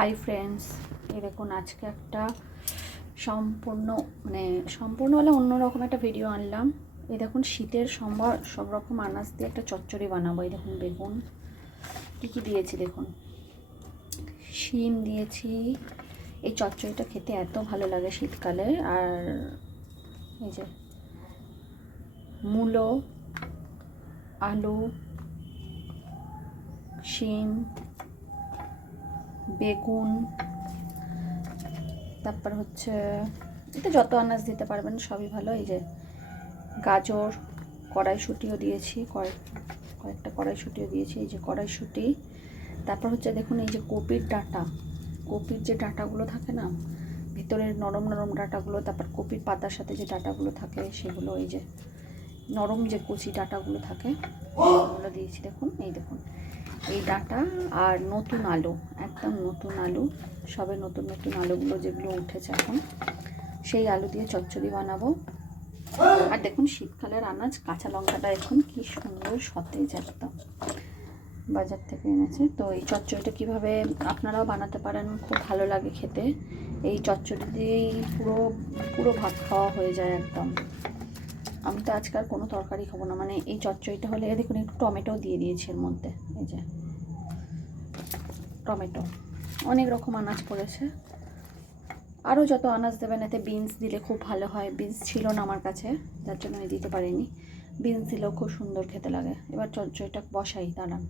Hi friends, এই দেখুন আজকে একটা সম্পূর্ণ হলে অন্যরকম একটা ভিডিও আনলাম। এই দেখুন শীতের সব রকম আনাজ দিয়ে একটা চচ্চড়ি বানাবো। এই দেখুন বেগুন কী কী দিয়েছি দেখুন, শিম দিয়েছি। এই চচ্চড়িটা খেতে এত ভালো লাগে শীতকালে। আর এই যে মূলো, আলু, শিম, বেগুন, তারপর হচ্ছে এতে যত আনাজ দিতে পারবেন সবই ভালো। এই যে গাজর, কড়াইশুঁটিও দিয়েছি, কয়েকটা কড়াইশুঁটিও দিয়েছি। এই যে কড়াইশুঁটি, তারপর হচ্ছে দেখুন এই যে কপির ডাঁটা, কপির যে ডাঁটাগুলো থাকে না, ভিতরের নরম নরম ডাঁটাগুলো, তারপর কপির পাতার সাথে যে ডাঁটাগুলো থাকে সেগুলো, এই যে নরম যে কচি ডাঁটাগুলো থাকে সেগুলো দিয়েছি। দেখুন এই দেখুন এই ডাঁটা আর নতুন আলু, একদম নতুন আলু, সবে নতুন নতুন আলুগুলো যেগুলো উঠেছে এখন, সেই আলু দিয়ে চচ্চড়ি বানাবো। আর দেখুন শীতকালের আনাজ, কাঁচা লঙ্কাটা এখন কি সুন্দর সতেজ, একদম বাজার থেকে এনেছে। তো এই চচ্চড়িটা কীভাবে আপনারাও বানাতে পারেন, খুব ভালো লাগে খেতে। এই চচ্চড়ি দিয়েই পুরো পুরো ভাত খাওয়া হয়ে যায় একদম। আমি তো আজকাল কোনো তরকারি খাবো না, মানে এই চচ্চড়িটা হলে দেখুন একটু টমেটো দিয়ে দিয়েছি এর মধ্যে। এই যে টমেটো, অনেক রকম আনাজ পড়েছে, আরও যত আনাজ দেবেন। এতে বিনস দিলে খুব ভালো হয়। বিনস ছিল না আমার কাছে, যার জন্য আমি দিতে পারিনি। বিনস দিলেও খুব সুন্দর খেতে লাগে। এবার চচ্চড়িটা বসাই, দাঁড়ান।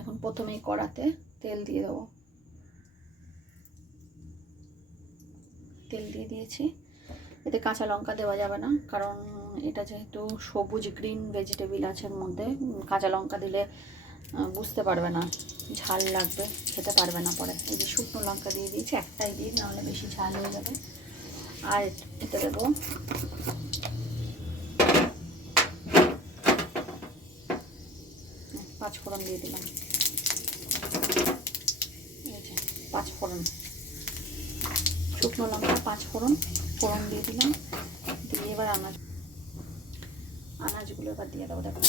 এখন প্রথমেই কড়াতে তেল দিয়ে দেবো। তেল দিয়ে দিয়েছি। এতে কাঁচা লঙ্কা দেওয়া যাবে না, কারণ এটা যেহেতু সবুজ গ্রিন ভেজিটেবিল আছে এর মধ্যে, কাঁচা লঙ্কা দিলে বুঝতে পারবে না, ঝাল লাগবে, খেতে পারবে না পরে। এই যে শুকনো লঙ্কা দিয়ে দিয়েছি, একটাই দিই, নাহলে বেশি ঝাল হয়ে যাবে। আর এতে দেবো পাঁচফোড়ন দিয়ে দিলাম। এই যে পাঁচফোড়ন, শুকনো লঙ্কা, পাঁচফোড়ন, ফোড়ন দিয়ে দিলাম। দিয়ে এবার আনাজগুলো এবার দিয়ে দেবো। দেখো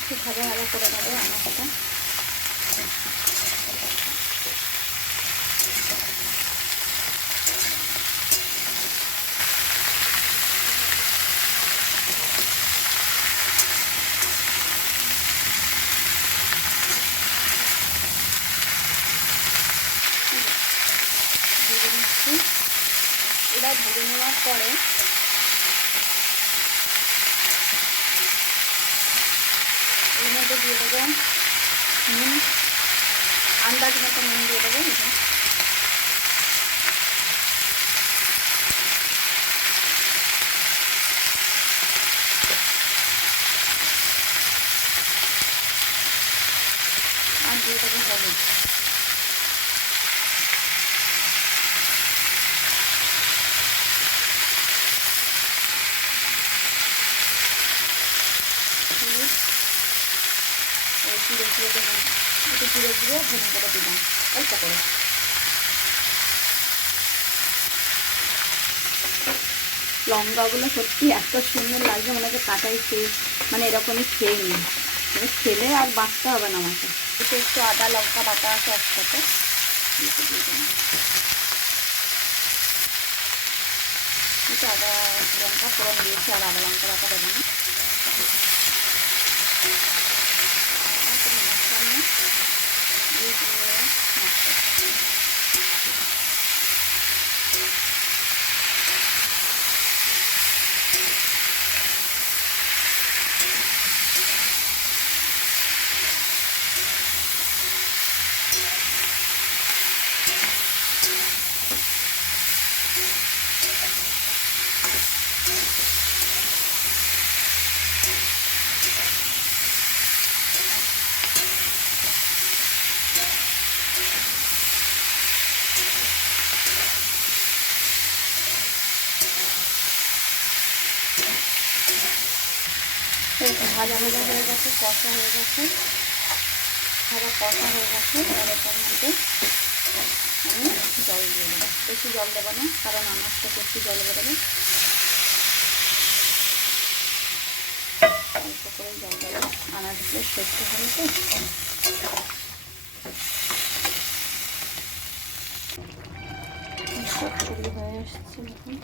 একটু ভাজা ভাজা করে দেবো আনাজটা। এবার ভেজে নেওয়ার পরে এর মধ্যে দিয়ে দেবো নুন, আন্দাজ মতো নুন দিয়ে দেবো। আর দিয়ে দেবো হলুদ। জিরে জিরে দেবেন, একটু জিরে জিরে ভেঙে করে দিলাম অল্প করে। লঙ্কাগুলো সত্যি এত সুন্দর লাগছে, মনে হচ্ছে কাটাই খেয়ে, মানে এরকমই খেয়ে নিই। এবার খেলে আর বাঁচতে হবে না আমাকে। একটু একটু আদা লঙ্কা বাটা আছে একসাথে, দিয়ে দিলাম। একটু আদা লঙ্কা ফোড়ন দিয়েছি, আর আদা লঙ্কা বাটা দেবো না। ভাজা ভাজা হয়ে গেছে, কষা হয়ে গেছে, ভাজা কষা হয়ে গেছে। আর এটার মধ্যে আমি জল দিয়ে দেবো। বেশি জল দেবো না, কারণ আনাজটা বেশি জল বেরোবে। অল্প করে জল দেবো, আনাজগুলো সেদ্ধ হবে তো। চচ্চড়ি হয়ে আসছে এখন।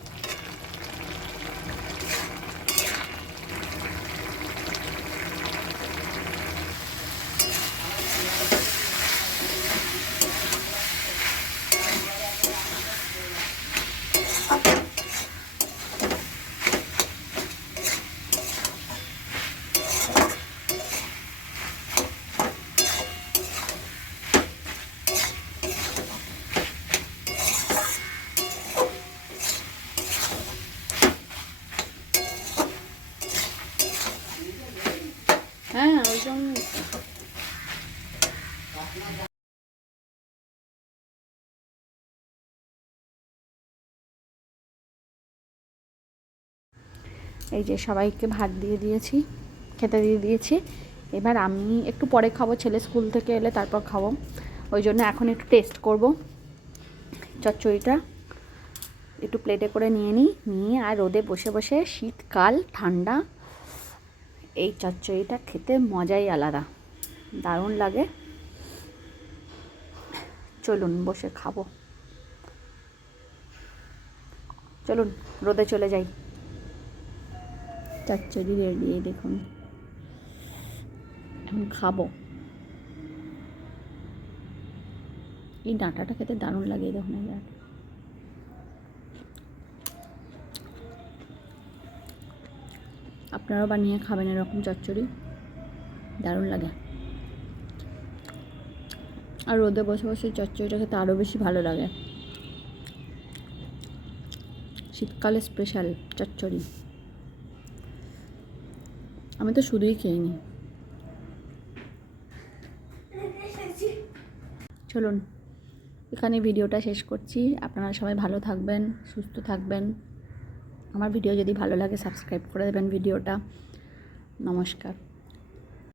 হ্যাঁ, ওই জন্য এই যে সবাইকে ভাত দিয়ে দিয়েছি, খেতে দিয়ে দিয়েছি। এবার আমি একটু পরে খাবো, ছেলে স্কুল থেকে এলে তারপর খাবো। ওই জন্য এখন একটু টেস্ট করব চচ্চড়িটা। একটু প্লেটে করে নিয়ে আর রোদে বসে বসে, শীতকাল ঠান্ডা, এই চচ্চড়িটা খেতে মজাই আলাদা, দারুণ লাগে। চলুন বসে খাবো, চলুন রোদে চলে যাই। চচ্চড়ি রেডি, দেখুন এখন খাবো। এই ডাঁটাটা খেতে দারুণ লাগে, দেখুন এই ডাঁটা। আপনারাও বানিয়ে খাবেন এরকম চচ্চড়ি, দারুণ লাগে। আর রোদে বসে বসে চচ্চড়িটা খেতে আরও বেশি ভালো লাগে। শীতকালে স্পেশাল চচ্চড়ি। আমি তো শুধুই খেয়ে নিই। চলুন এখানে ভিডিওটা শেষ করছি। আপনারা সবাই ভালো থাকবেন, সুস্থ থাকবেন। আমার ভিডিও যদি ভালো লাগে সাবস্ক্রাইব করে দেবেন ভিডিওটা। নমস্কার।